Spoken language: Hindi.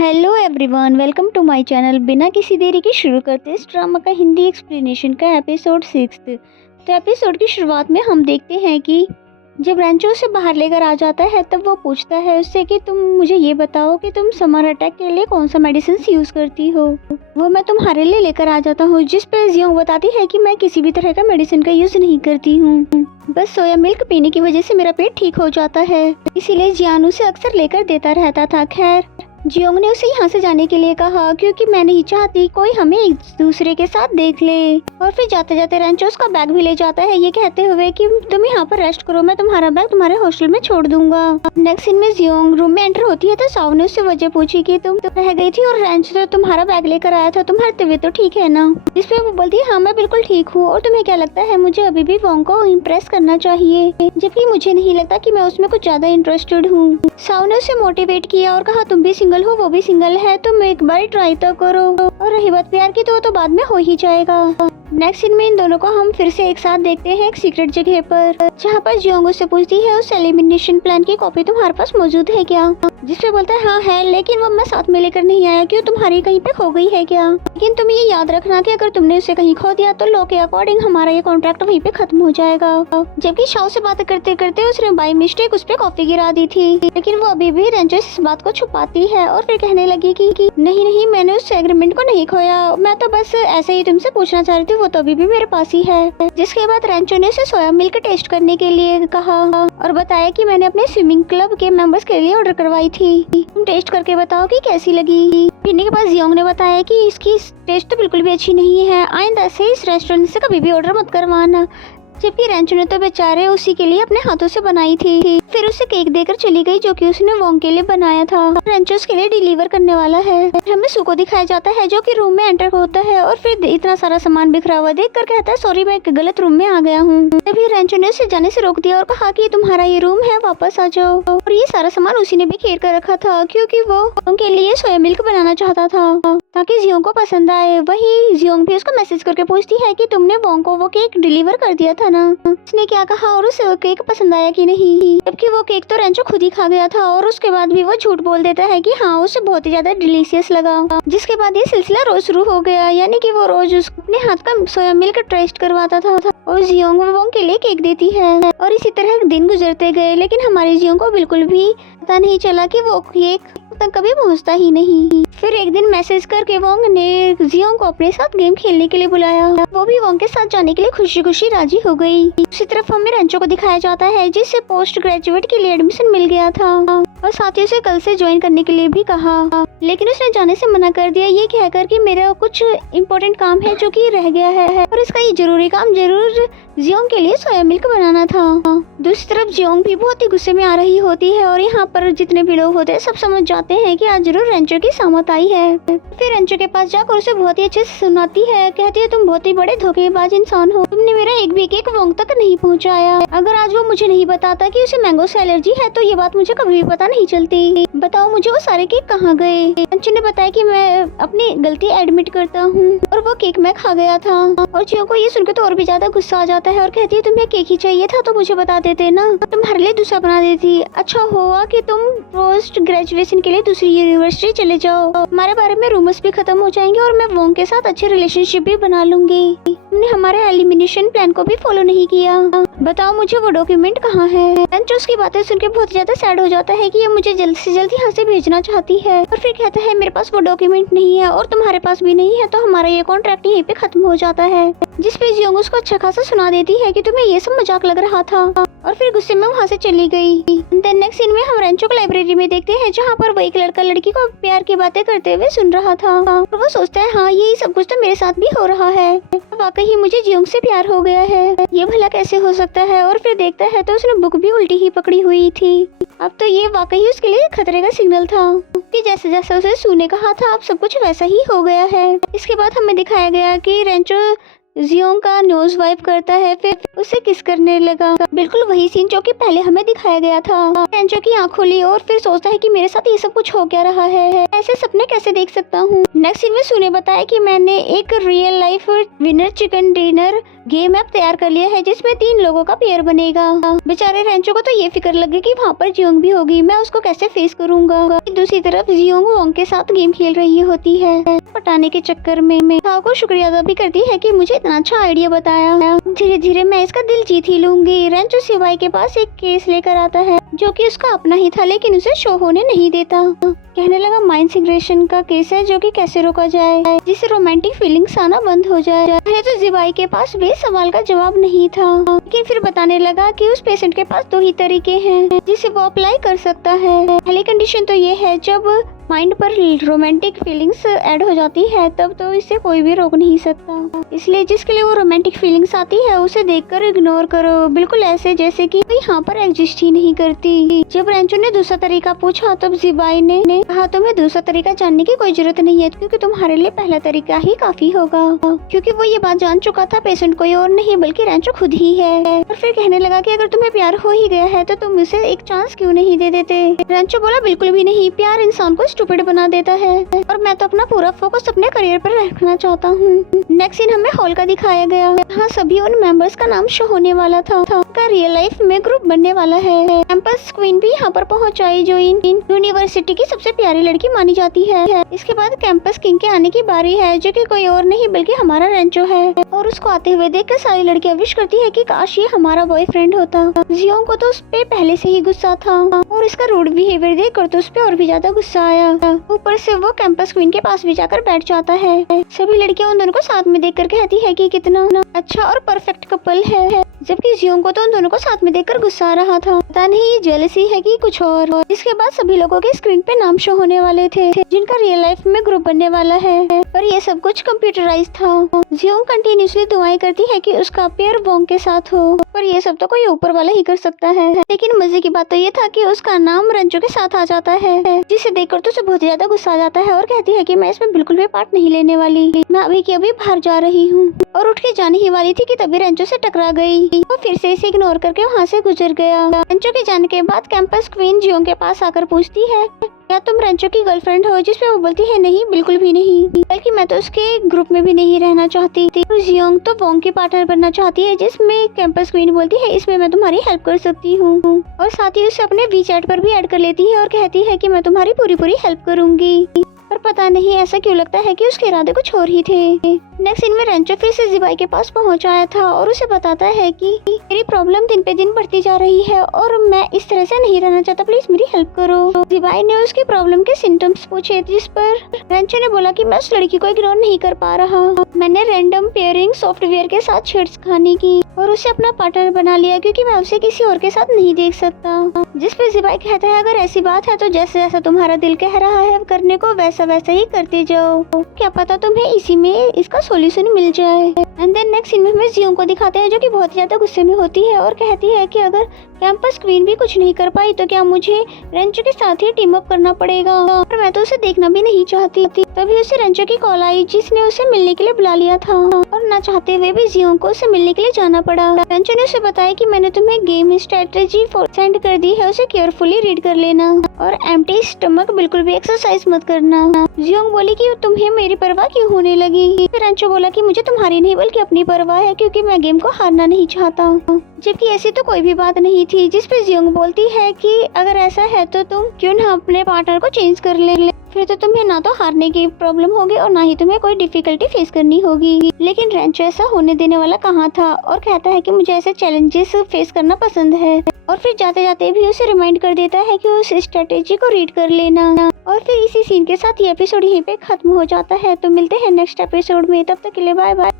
Hello everyone, welcome to my channel. बिना किसी देरी के शुरू करते इस ड्रामा का हिंदी एक्सप्लेनेशन का एपिसोड 6। तो एपिसोड की शुरुआत में हम देखते हैं कि जब रेंचो उसे बाहर लेकर आ जाता है तब वो पूछता है उससे कि तुम मुझे ये बताओ कि तुम समर अटैक के लिए कौन सा मेडिसिन यूज़ करती हो। वो मैं तुम्हारे लिए लेकर आ जाता हूँ। जिस पे जियोंग बताती है कि मैं किसी भी तरह का मेडिसिन का यूज़ नहीं करती हूँ, बस सोया मिल्क पीने की वजह से मेरा पेट ठीक हो जाता है, इसीलिए जियान उसे अक्सर लेकर देता रहता था। खैर, जियोंग ने उसे यहाँ से जाने के लिए कहा क्योंकि मैं नहीं चाहती कोई हमें एक दूसरे के साथ देख ले। और फिर जाते जाते रेंचो उसका बैग भी ले जाता है, ये कहते हुए कि तुम यहाँ पर रेस्ट करो, मैं तुम्हारा बैग तुम्हारे हॉस्टल में छोड़ दूंगा। नेक्स्ट सीन में जियोंग रूम में एंटर होती है तो साव ने उससे वजह पूछी कि तुम तो रह गई थी और रेंचो तो तुम्हारा बैग लेकर आया था, तुम्हारी तबीयत तो ठीक है ना? जिसपे वो बोलती है हाँ मैं बिल्कुल ठीक हूँ, और तुम्हें क्या लगता है मुझे अभी भी वोंग को इम्प्रेस करना चाहिए, जबकि मुझे नहीं लगता कि मैं उसमें कुछ ज्यादा इंटरेस्टेड हूँ। साव ने उसे मोटिवेट किया और कहा तुम भी सिंगल हो, वो भी सिंगल है, तुम एक बार ट्राई तो करो, और रही बात प्यार की तो बाद में हो ही जाएगा। नेक्स्ट सीन में इन दोनों को हम फिर से एक साथ देखते हैं एक सीक्रेट जगह पर, जहाँ पर जियोंग उससे पूछती है उस एलिमिनेशन प्लान की कॉपी तुम्हारे पास मौजूद है क्या? जिसपे बोलता है हाँ है, लेकिन वो मैं साथ में लेकर नहीं आया, क्यों तुम्हारी कहीं पे खो गई है क्या? लेकिन तुम ये याद रखना कि अगर तुमने उसे कहीं खो दिया तो लॉ के अकॉर्डिंग हमारा ये कॉन्ट्रैक्ट वहीं पे खत्म हो जाएगा। जबकि शाओ से बात करते करते उसने बाई मिस्टेक उस पे कॉफी गिरा दी थी, लेकिन वो अभी भी रेंचो इस बात को छुपाती है और फिर कहने लगी कि नहीं नहीं, मैंने उस एग्रीमेंट को नहीं खोया, मैं तो बस ऐसे ही तुमसे पूछना चाह रही थी, वो तो अभी भी मेरे पास ही है। जिसके बाद रेंचो ने उसे सोया मिल्क टेस्ट करने के लिए कहा और बताया कि मैंने अपने स्विमिंग क्लब के मेंबर्स के लिए ऑर्डर करवाई थी, तुम टेस्ट करके बताओ कि कैसी लगी। पीने के बाद जियोंग ने बताया कि इसकी टेस्ट तो बिल्कुल भी अच्छी नहीं है, आइंदा से इस रेस्टोरेंट से कभी भी ऑर्डर मत करवाना। जबकि रेंचो ने तो बेचारे उसी के लिए अपने हाथों से बनाई थी, फिर उसे केक देकर चली गई जो कि उसने वोंग के लिए बनाया था। रेंचो उसके लिए डिलीवर करने वाला है। हमें सू को दिखाया जाता है जो कि रूम में एंटर होता है और फिर इतना सारा सामान बिखरा हुआ देख कर कहता है सॉरी मैं एक गलत रूम में आ गया हूँ। तभी रेंचो ने उसे जाने से रोक दिया और कहा कि तुम्हारा ये रूम है, वापस आ जाओ। और ये सारा सामान उसी ने भी घेर कर रखा था क्योंकि वो उनके लिए सोया मिल्क बनाना चाहता था ताकि जियोंग को पसंद आए। वही जियोंग भी उसको मैसेज करके पूछती है कि तुमने वोंग को वो केक डिलीवर कर दिया था ना? उसने क्या कहा और उसे वो केक पसंद आया कि नहीं? जबकि वो केक तो रेंचो खुद ही खा गया था और उसके बाद भी वो झूठ बोल देता है कि हाँ उसे बहुत ही ज्यादा डिलीशियस लगा। जिसके बाद ये सिलसिला रोज शुरू हो गया, यानी कि वो रोज अपने हाथ का सोया मिल्क टेस्ट करवाता था और जियोंग वोंग के लिए केक देती है। और इसी तरह दिन गुजरते गए, लेकिन हमारे जियोंग को बिल्कुल भी पता नहीं चला कि वो केक तक कभी पहुंचता ही नहीं। फिर एक दिन मैसेज करके वोंग ने जियोंग को अपने साथ गेम खेलने के लिए बुलाया, वो भी वोंग के साथ जाने के लिए खुशी खुशी राजी हो गई। दूसरी तरफ हमें रेंचो को दिखाया जाता है जिसे पोस्ट ग्रेजुएट के लिए एडमिशन मिल गया था और साथ ही उसे कल से ज्वाइन करने के लिए भी कहा, लेकिन उसने जाने से मना कर दिया ये कहकर कि मेरा कुछ इम्पोर्टेंट काम है जो कि रह गया है और इसका ये जरूरी काम जरूर जियोंग के लिए सोया मिल्क बनाना था। दूसरी तरफ जियोंग भी बहुत ही गुस्से में आ रही होती है और यहाँ पर जितने भी लोग होते हैं सब समझ जाते हैं कि आज जरूर रेंचो की सामत आई है। फिर रेंचो के पास जाकर उसे बहुत ही अच्छे से सुनाती है, कहती है तुम बहुत ही बड़े धोखेबाज इंसान हो, तुमने मेरा एक भी केक वोंग तक नहीं पहुँचाया। अगर आज वो मुझे नहीं बताता कि उसे मैंगो से एलर्जी है तो ये बात मुझे कभी भी पता नहीं चलती। बताओ मुझे वो सारे केक कहाँ गए? रेंचो ने बताया कि मैं अपनी गलती एडमिट करता हूँ और वो केक मैं खा गया था। और जियोंग को ये सुनकर तो और भी ज्यादा गुस्सा आ जाता है और कहती है तुम्हें केक ही चाहिए था तो मुझे बता देते ना, तुम्हारे लिए दूसरा बना देती। अच्छा हुआ कि तुम पोस्ट ग्रेजुएशन के लिए दूसरी यूनिवर्सिटी चले जाओ, हमारे बारे में रूमर्स भी खत्म हो जाएंगे और मैं वोंग के साथ अच्छे रिलेशनशिप भी बना लूंगी। तुमने हमारे एलिमिनेशन प्लान को भी फॉलो नहीं किया, बताओ मुझे वो डॉक्यूमेंट कहाँ है? रेंचो उसकी बातें सुनकर बहुत ज्यादा सैड हो जाता है कि ये मुझे जल्द से जल्द यहाँ से भेजना चाहती है और फिर कहता है मेरे पास वो डॉक्यूमेंट नहीं है और तुम्हारे पास भी नहीं है तो हमारा ये कॉन्ट्रैक्ट यहीं पे खत्म हो जाता है। जिसपे जियोंग उसको अच्छा खासा सुना देती है कि तुम्हें ये सब मजाक लग रहा था और फिर गुस्से में वहाँ से चली गई। देन नेक्स्ट सीन में हम रेंचो को लाइब्रेरी में देखते हैं जहाँ पर वो एक लड़का लड़की को प्यार की बातें करते हुए सुन रहा था और वो सोचता है हाँ यही सब कुछ तो मेरे साथ भी हो रहा है, वाकई ही मुझे जियोंग से प्यार हो गया है, ये भला कैसे हो सकता है? और फिर देखता है तो उसने बुक भी उल्टी ही पकड़ी हुई थी। अब तो ये वाकई उसके लिए खतरे का सिग्नल था कि जैसे जैसे उसे सुने कहा था अब सब कुछ वैसा ही हो गया है। इसके बाद हमें दिखाया गया कि रेंचो जियोंग का नोज वाइप करता है, फिर उसे किस करने लगा। बिल्कुल वही सीन जो कि पहले हमें दिखाया गया था। रेंचो की आँख खुली और फिर सोचता है कि मेरे साथ ये सब कुछ हो क्या रहा है, ऐसे सपने कैसे देख सकता हूँ। नेक्स्ट सीन में सुने बताया कि मैंने एक real life winner chicken dinner game app तैयार कर लिया है जिसमें 3 लोगों का पेयर बनेगा। बेचारे रेंचो को तो ये फिक्र लग गई कि वहाँ पर जियोंग भी होगी, मैं उसको कैसे फेस करूंगा। दूसरी तरफ जियोंग वोंग के साथ गेम खेल रही होती है। पटाने के चक्कर में ताओ को शुक्रिया अदा भी करती है कि मुझे इतना अच्छा आइडिया बताया, धीरे धीरे मैं इसका दिल जीत ही लूंगी। रेंचो सिवाई के पास एक केस लेकर आता है जो कि उसका अपना ही था, लेकिन उसे शो होने नहीं देता। कहने लगा माइंड सिग्रेशन का केस है जो कि कैसे रोका जाए जिससे रोमांटिक फीलिंग्स आना बंद हो जाए। पहले तो जिवाई के पास भी सवाल का जवाब नहीं था, लेकिन फिर बताने लगा कि उस पेशेंट के पास 2 ही तरीके हैं जिसे वो अप्लाई कर सकता है। पहली कंडीशन तो ये है जब माइंड पर रोमांटिक फीलिंग्स ऐड हो जाती है तब तो इसे कोई भी रोक नहीं सकता, इसलिए जिसके लिए वो रोमांटिक फीलिंग्स आती है उसे देखकर इग्नोर करो, बिल्कुल ऐसे जैसे कि यहाँ पर एग्जिस्ट ही नहीं करती। जब रेंचो ने दूसरा तरीका पूछा तब जिबाई ने कहा तुम्हें दूसरा तरीका जानने की कोई जरूरत नहीं है क्योंकि तुम्हारे लिए पहला तरीका ही काफी होगा, क्योंकि वो ये बात जान चुका था पेशेंट कोई और नहीं बल्कि रेंचो खुद ही है। और फिर कहने लगा कि अगर तुम्हें प्यार हो ही गया है तो तुम उसे एक चांस क्यों नहीं दे देते। रेंचो बोला बिल्कुल भी नहीं, प्यार इंसान को स्टूपिड बना देता है और मैं तो अपना पूरा फोकस अपने करियर पर रखना चाहता हूँ। नेक्स्ट सीन हमें हॉल का दिखाया गया। हाँ, सभी उन मेंबर्स का नाम शो होने वाला था का रियल लाइफ में ग्रुप बनने वाला है। कैंपस क्वीन भी यहाँ पर पहुँच आई जो यूनिवर्सिटी की सबसे प्यारी लड़की मानी जाती है। इसके बाद कैंपस किंग के आने की बारी है जो कि कोई और नहीं बल्कि हमारा रेंचो है और उसको आते हुए देखकर सारी लड़कियां विश करती है कि काश ये हमारा बॉयफ्रेंड होता। जियोंग को तो उस पे पहले से ही गुस्सा था और इसका रूड बिहेवियर देखकर तो उस पे और भी ज्यादा गुस्सा आया। ऊपर से वो कैंपस क्वीन के पास भी जाकर बैठ जाता है। सभी लड़कियां उन दोनों को साथ में देखकर कहती है कि कितना अच्छा और परफेक्ट कपल है, जबकि जियोंग को तो उन दोनों को साथ में देखकर गुस्सा आ रहा था। पता नहीं ये जेलसी है कि कुछ और। इसके बाद सभी लोगों के स्क्रीन पे नाम शो होने वाले थे जिनका रियल लाइफ में ग्रुप बनने वाला है, पर ये सब कुछ कंप्यूटराइज था। जियोंग कंटिन्यूसली दुआएं करती है कि उसका पेयर वोंग के साथ हो, पर ये सब तो कोई ऊपर वाला ही कर सकता है। लेकिन मजे की बात तो ये था कि उसका नाम रेंचो के साथ आ जाता है, जिसे देखकर तो उसे बहुत ज्यादा गुस्सा आ जाता है और कहती है कि मैं इसमें बिल्कुल भी पार्ट नहीं लेने वाली, मैं अभी की अभी बाहर जा रही हूँ। और उठ के जाने ही वाली थी कि तभी रेंचो से टकरा गई। वो फिर से इसे इग्नोर करके वहाँ से गुजर गया। रेंचो के जाने के बाद कैंपस क्वीन जियोंग के पास आकर पूछती है क्या तुम रेंचो की गर्लफ्रेंड हो, जिसपे वो बोलती है नहीं बिल्कुल भी नहीं, बल्कि मैं तो उसके ग्रुप में भी नहीं रहना चाहती थी। जियोंग तो वोंग की पार्टनर बनना चाहती है, जिसमें कैंपस क्वीन बोलती है इसमें मैं तुम्हारी हेल्प कर सकती हूँ और साथ ही उसे अपने वीचैट पर भी ऐड कर लेती है और कहती है कि मैं तुम्हारी पूरी हेल्प करूंगी। पर पता नहीं ऐसा क्यों लगता है कि उसके इरादे कुछ और ही थे। नेक्स्ट सीन में रेंचो फिर से जिबाई के पास पहुंच आया था और उसे बताता है कि मेरी प्रॉब्लम दिन पे दिन बढ़ती जा रही है और मैं इस तरह से नहीं रहना चाहता, प्लीज मेरी हेल्प करो। जिबाई ने उसकी प्रॉब्लम के सिम्टम्स पूछे, जिस पर रेंचो ने बोला कि मैं उस लड़की को इग्नोर नहीं कर पा रहा, मैंने रैंडम पेयरिंग सॉफ्टवेयर के साथ छेड़खानी की और उसे अपना पार्टनर बना लिया क्योंकि मैं उसे किसी और के साथ नहीं देख सकता। जिस पर जिबाई कहता है अगर ऐसी बात है तो जैसे जैसा तुम्हारा दिल कह रहा है करने को वैसा वैसा ही करते जाओ, क्या पता तुम्हें इसी में इसका सॉल्यूशन मिल जाए। एंड देन नेक्स्ट सीन में हमें जियोंग को दिखाते हैं जो कि बहुत ज्यादा गुस्से में होती है और कहती है कि अगर कैंपस क्वीन भी कुछ नहीं कर पाई तो क्या मुझे रेंचो के साथ ही टीम अप करना पड़ेगा, और मैं तो उसे देखना भी नहीं चाहती। तभी उसे रेंचो की कॉल आई जिसने उसे मिलने के लिए बुला लिया था और ना चाहते हुए भी जियोंग को उसे मिलने के लिए जाना पड़ा। रेंचो ने उसे बताया कि मैंने तुम्हें गेम स्ट्रेटेजी सेंड कर दी है, उसे केयरफुली रीड कर लेना और एम्प्टी स्टमक बिल्कुल भी एक्सरसाइज मत करना। जियोंग बोली कि तुम्हें मेरी परवाह क्यों होने लगी। फिर रेंचो बोला कि मुझे तुम्हारी नहीं बल्कि अपनी परवाह है क्योंकि मैं गेम को हारना नहीं चाहता, जबकि ऐसी तो कोई भी बात नहीं थी। जिस पे जियोंग बोलती है कि अगर ऐसा है तो तुम क्यों ना अपने पार्टनर को चेंज कर ले, फिर तो तुम्हें ना तो हारने की प्रॉब्लम होगी और ना ही तुम्हें कोई डिफिकल्टी फेस करनी होगी। लेकिन रेंचो ऐसा होने देने वाला कहाँ था और कहता है कि मुझे ऐसे चैलेंजेस फेस करना पसंद है और फिर जाते जाते भी उसे रिमाइंड कर देता है कि उस स्ट्रेटेजी को रीड कर लेना। और फिर इसी सीन के साथ ये एपिसोड यहीं पे खत्म हो जाता है। तो मिलते हैं नेक्स्ट एपिसोड में, तब तक के लिए बाय बाय।